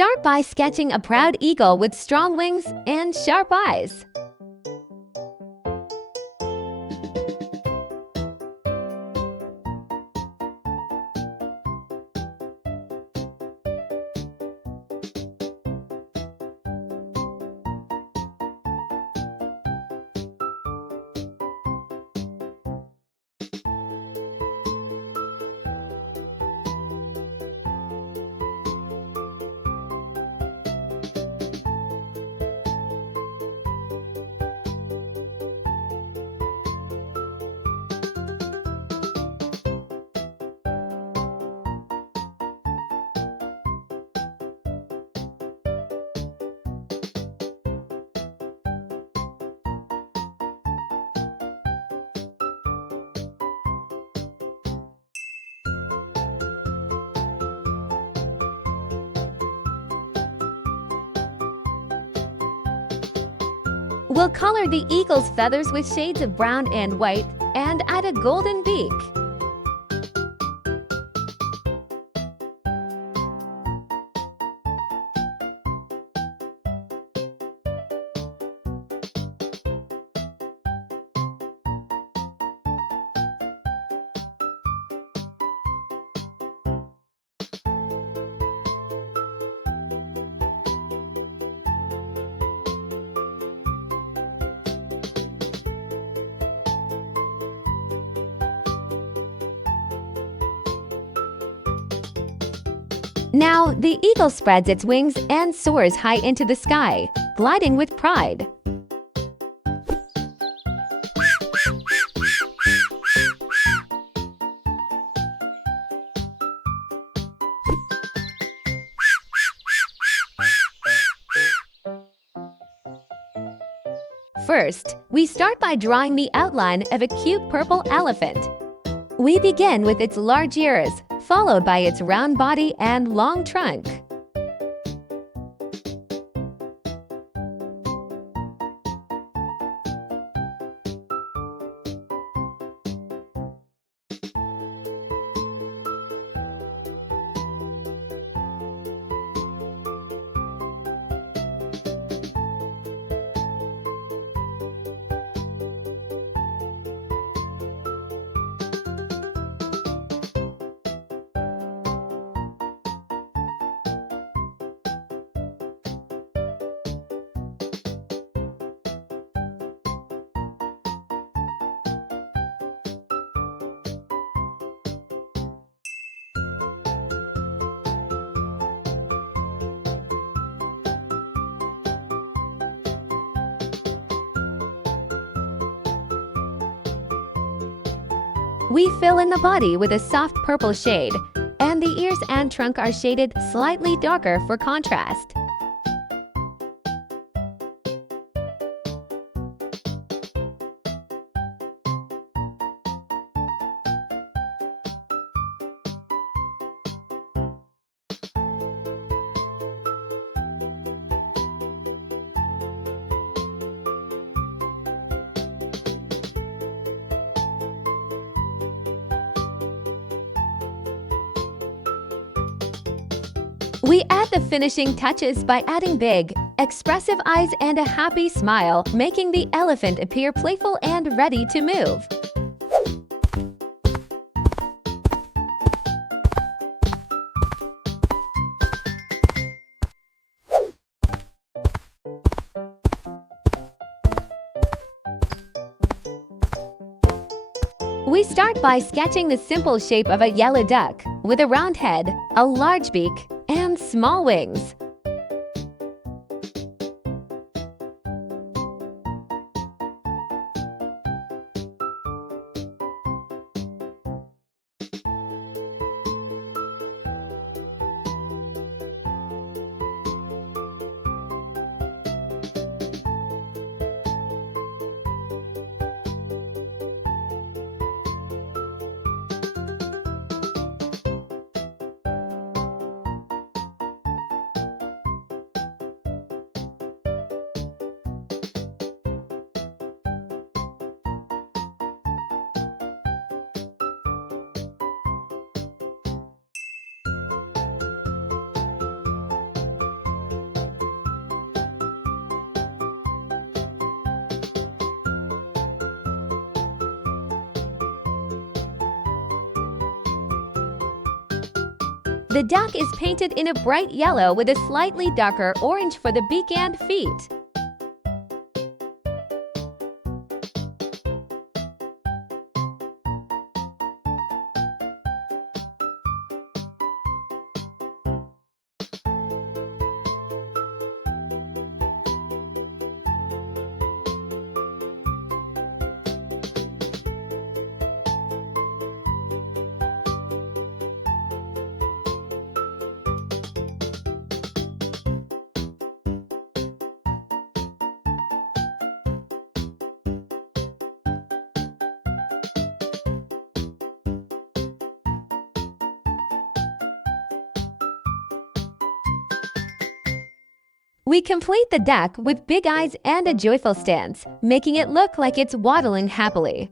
Start by sketching a proud eagle with strong wings and sharp eyes. We'll color the eagle's feathers with shades of brown and white and add a golden beak. Now, the eagle spreads its wings and soars high into the sky, gliding with pride. First, we start by drawing the outline of a cute purple elephant. We begin with its large ears, followed by its round body and long trunk. We fill in the body with a soft purple shade, and the ears and trunk are shaded slightly darker for contrast. We add the finishing touches by adding big, expressive eyes and a happy smile, making the elephant appear playful and ready to move. We start by sketching the simple shape of a yellow duck with a round head, a large beak, and small wings. The duck is painted in a bright yellow with a slightly darker orange for the beak and feet. We complete the duck with big eyes and a joyful stance, making it look like it's waddling happily.